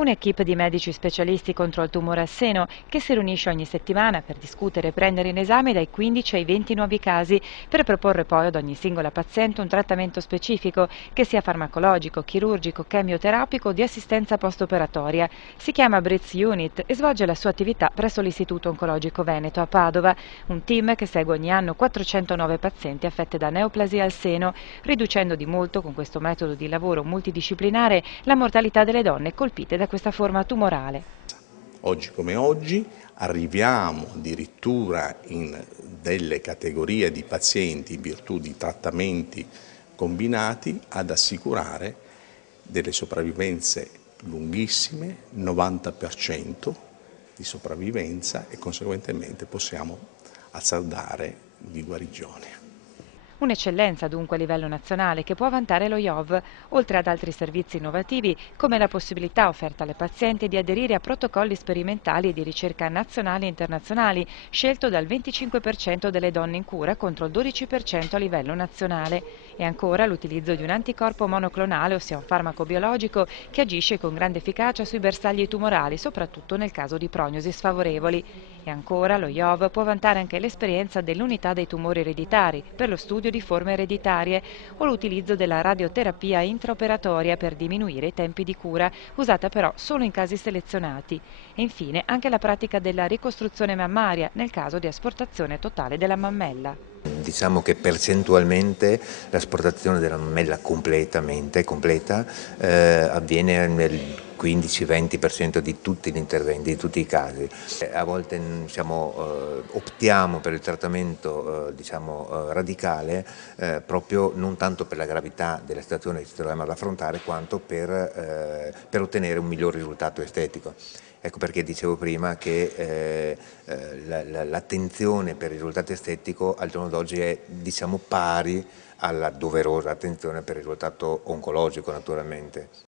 Un'equipe di medici specialisti contro il tumore al seno che si riunisce ogni settimana per discutere e prendere in esame dai 15 ai 20 nuovi casi per proporre poi ad ogni singola paziente un trattamento specifico che sia farmacologico, chirurgico, chemioterapico o di assistenza post-operatoria. Si chiama Bridge Unit e svolge la sua attività presso l'Istituto Oncologico Veneto a Padova, un team che segue ogni anno 409 pazienti affette da neoplasia al seno, riducendo di molto con questo metodo di lavoro multidisciplinare la mortalità delle donne colpite da questa forma tumorale. Oggi come oggi arriviamo addirittura in delle categorie di pazienti in virtù di trattamenti combinati ad assicurare delle sopravvivenze lunghissime, 90% di sopravvivenza e conseguentemente possiamo azzardare di guarigione. Un'eccellenza dunque a livello nazionale che può vantare lo IOV, oltre ad altri servizi innovativi come la possibilità offerta alle pazienti di aderire a protocolli sperimentali e di ricerca nazionali e internazionali, scelto dal 25% delle donne in cura contro il 12% a livello nazionale. E ancora l'utilizzo di un anticorpo monoclonale, ossia un farmaco biologico che agisce con grande efficacia sui bersagli tumorali, soprattutto nel caso di prognosi sfavorevoli. E ancora lo IOV può vantare anche l'esperienza dell'unità dei tumori ereditari per lo studio di forme ereditarie o l'utilizzo della radioterapia intraoperatoria per diminuire i tempi di cura, usata però solo in casi selezionati. E infine anche la pratica della ricostruzione mammaria nel caso di asportazione totale della mammella. Diciamo che percentualmente l'asportazione della mammella completa avviene nel 15-20% di tutti gli interventi, di tutti i casi. A volte optiamo per il trattamento radicale proprio non tanto per la gravità della situazione che ci troviamo ad affrontare quanto per ottenere un miglior risultato estetico. Ecco perché dicevo prima che l'attenzione per il risultato estetico al giorno d'oggi è pari alla doverosa attenzione per il risultato oncologico naturalmente.